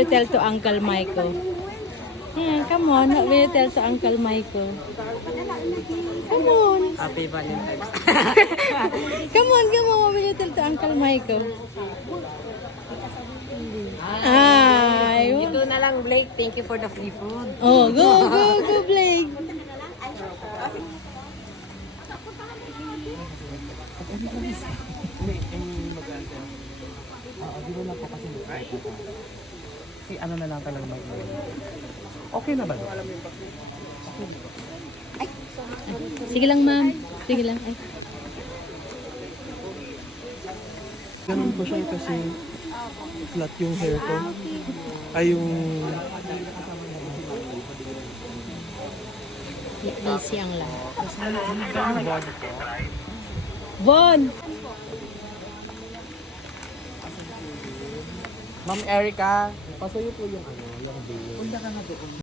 will you tell to Uncle Michael? Yeah, come on. What will you tell to Uncle Michael? Come on. Happy Valentine's. Come on, come on. What will you tell to Uncle Michael? Ay. Ito na lang, Blake. Thank you for the free food. Oh, go, Blake. Di ba na po kasi si ano na lang talaga mag okay na ba? Sige lang, ma'am. Sige lang. Ay. Ganun po siya kasi flat yung hair ko. Ay yung Busy ang lahat. Von! Ma'am Erica, pasuyo po yung ano, yung bill. Punta ka na doon.